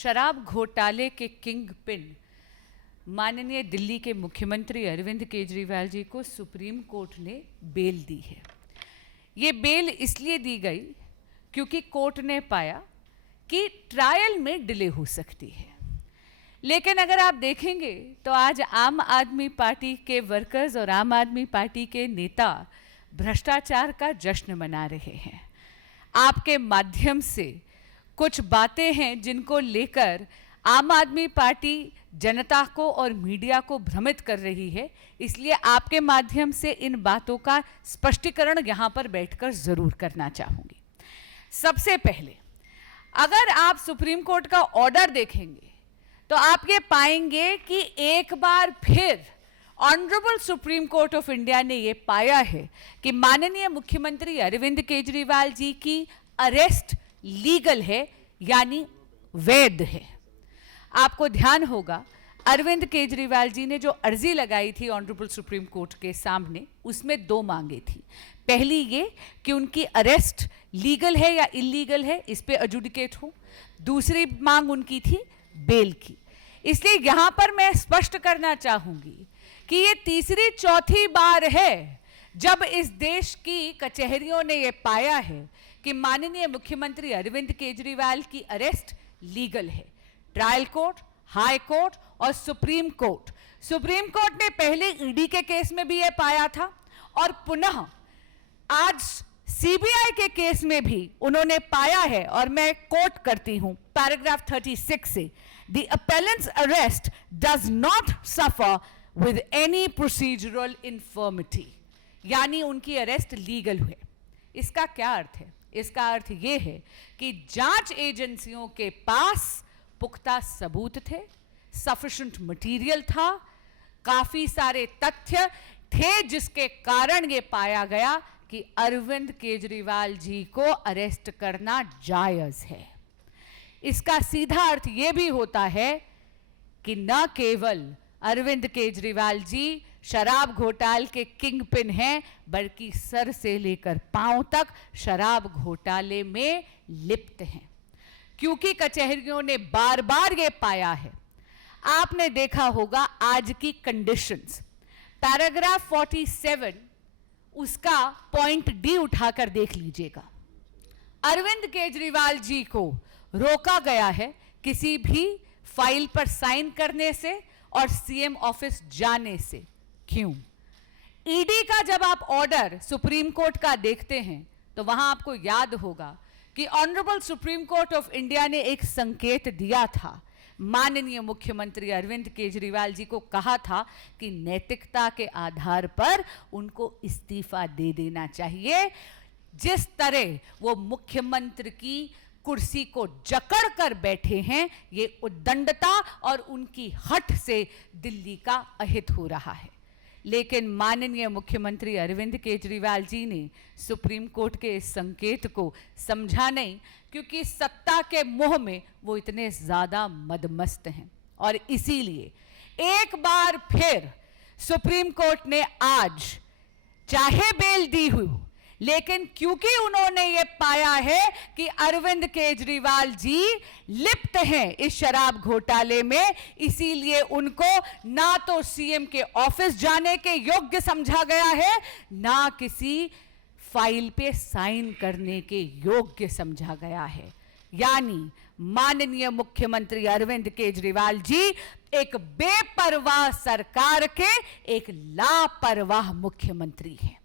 शराब घोटाले के किंग पिन माननीय दिल्ली के मुख्यमंत्री अरविंद केजरीवाल जी को सुप्रीम कोर्ट ने बेल दी है। ये बेल इसलिए दी गई क्योंकि कोर्ट ने पाया कि ट्रायल में डिले हो सकती है। लेकिन अगर आप देखेंगे तो आज आम आदमी पार्टी के वर्कर्स और आम आदमी पार्टी के नेता भ्रष्टाचार का जश्न मना रहे हैं। आपके माध्यम से कुछ बातें हैं जिनको लेकर आम आदमी पार्टी जनता को और मीडिया को भ्रमित कर रही है, इसलिए आपके माध्यम से इन बातों का स्पष्टीकरण यहां पर बैठकर जरूर करना चाहूंगी। सबसे पहले, अगर आप सुप्रीम कोर्ट का ऑर्डर देखेंगे तो आप ये पाएंगे कि एक बार फिर honourable supreme court of India ने ये पाया है कि माननीय मुख्यमंत्री अरविंद केजरीवाल जी की अरेस्ट लीगल है, यानी वैध है। आपको ध्यान होगा अरविंद केजरीवाल जी ने जो अर्जी लगाई थी ऑनरेबल सुप्रीम कोर्ट के सामने, उसमें दो मांगे थी। पहली ये कि उनकी अरेस्ट लीगल है या इलीगल है, इस पे एडजुडिकेट हो। दूसरी मांग उनकी थी बेल की। इसलिए यहां पर मैं स्पष्ट करना चाहूंगी कि ये तीसरी चौथी बार है जब इस देश की कचहरियों ने ये पाया है कि माननीय मुख्यमंत्री अरविंद केजरीवाल की अरेस्ट लीगल है। ट्रायल कोर्ट, हाई कोर्ट और सुप्रीम कोर्ट। सुप्रीम कोर्ट ने पहले ईडी के केस में भी यह पाया था और पुनः आज सीबीआई के केस में भी उन्होंने पाया है, और मैं कोट करती हूं पैराग्राफ 36 से, the appellant's arrest does not suffer with any procedural infirmity, यानी उनकी अरेस्ट लीगल हुए। इसका क्या अर्थ है? इसका अर्थ यह है कि जांच एजेंसियों के पास पुख्ता सबूत थे, सफिशिएंट मटेरियल था, काफी सारे तथ्य थे जिसके कारण यह पाया गया कि अरविंद केजरीवाल जी को अरेस्ट करना जायज है। इसका सीधा अर्थ यह भी होता है कि न केवल अरविंद केजरीवाल जी शराब घोटाले के किंग पिन हैं, बल्कि सर से लेकर पांव तक शराब घोटाले में लिप्त हैं, क्योंकि कचहरियों ने बार बार यह पाया है। आपने देखा होगा आज की कंडीशंस, पैराग्राफ 47 उसका पॉइंट डी उठाकर देख लीजिएगा। अरविंद केजरीवाल जी को रोका गया है किसी भी फाइल पर साइन करने से और सीएम ऑफिस जाने से। क्यों? ईडी का जब आप ऑर्डर सुप्रीम कोर्ट का देखते हैं तो वहां आपको याद होगा कि honourable supreme court of India ने एक संकेत दिया था, माननीय मुख्यमंत्री अरविंद केजरीवाल जी को कहा था कि नैतिकता के आधार पर उनको इस्तीफा दे देना चाहिए। जिस तरह वो मुख्यमंत्री की कुर्सी को जकड़ कर बैठे हैं, ये उद्दंडता और उनकी हठ से दिल्ली का अहित हो रहा है। लेकिन माननीय मुख्यमंत्री अरविंद केजरीवाल जी ने सुप्रीम कोर्ट के इस संकेत को समझा नहीं, क्योंकि सत्ता के मोह में वो इतने ज्यादा मदमस्त हैं। और इसीलिए एक बार फिर सुप्रीम कोर्ट ने आज चाहे बेल दी हुई, लेकिन क्योंकि उन्होंने ये पाया है कि अरविंद केजरीवाल जी लिप्त हैं इस शराब घोटाले में, इसीलिए उनको ना तो सीएम के ऑफिस जाने के योग्य समझा गया है, ना किसी फाइल पे साइन करने के योग्य समझा गया है। यानी माननीय मुख्यमंत्री अरविंद केजरीवाल जी एक बेपरवाह सरकार के एक लापरवाह मुख्यमंत्री हैं।